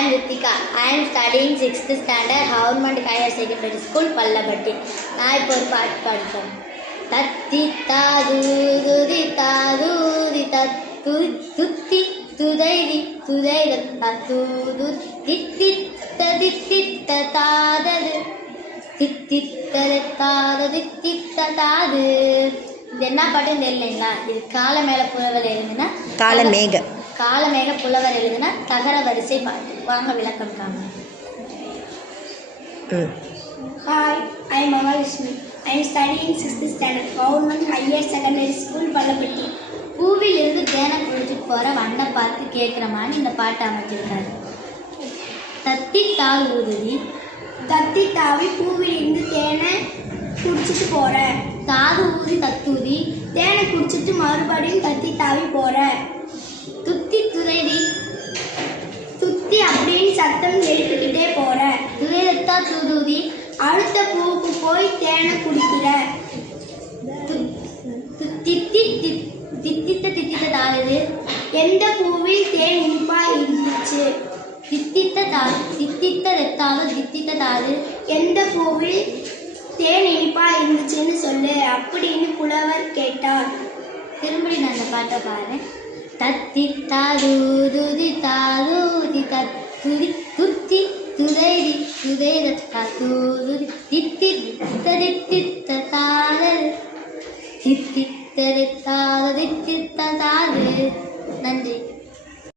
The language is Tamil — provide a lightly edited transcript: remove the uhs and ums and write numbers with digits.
am Ritika. I am studying 6th standard Government Higher Secondary School, Pallapatti. நான் இப்போ ஒரு பாட்டு பாடுறேன். தத்தி தாதுதி தாதுதி தத்து துத்தி துதைதி துதைத தூது தித்தித்த தித்தித்த தாதது தித்தித்தது தாதது தித்த தாது. இது என்ன பாட்டுன்னு தெரியலைங்களா? இது காலமேக புலவர் எழுதுனா காலமேக புலவர் எழுதுனா தகர வரிசை பாட்டு. வாங்க விளக்கம் காண. Hi, I am Mahalakshmi. I am studying 6th standard Government Higher Secondary School, Pallapatti. பூவில் இருந்து தேனை குடிச்சிட்டு போற வண்ணை பார்த்து கேட்குற மாதிரி இந்த பாட்டு அமைச்சிருக்காரு. தத்தி தாள் ஊதுதி தத்தி தாவி பூவில் இருந்து தேனை குடிச்சிட்டு போற. தாது ஊதி தத்தூதி தேனை குடிச்சிட்டு மறுபடியும் தத்தி தாவி போற. துத்தி துதைதி துத்தி அப்படின்னு சத்தம் எழுப்பிக்கிட்டே போற. துதைதத்தா தூதூதி அடுத்த பூவுக்கு போய் தேனை குடிக்கிற. தித்தித்த தித்தித்த தாது. எந்த பூவில் தேன் இனிப்பா இருந்துச்சு? தித்தித்த ரெத்தாது தித்தித்த தாது. எந்த பூவில் தேன் இனிப்பா இருந்துச்சுன்னு சொல்லு அப்படின்னு புலவர் கேட்டார். திரும்பி நான் அந்த பாட்டை பாடுறேன். தத்தி தாதூதி தாதூதி தத்துதி துத்தி துதைதி துதைத தூதுதி தித்தித்த தித்தித்த தாதது தித்தித்த தாது தித்தித்த தாது. நன்றி.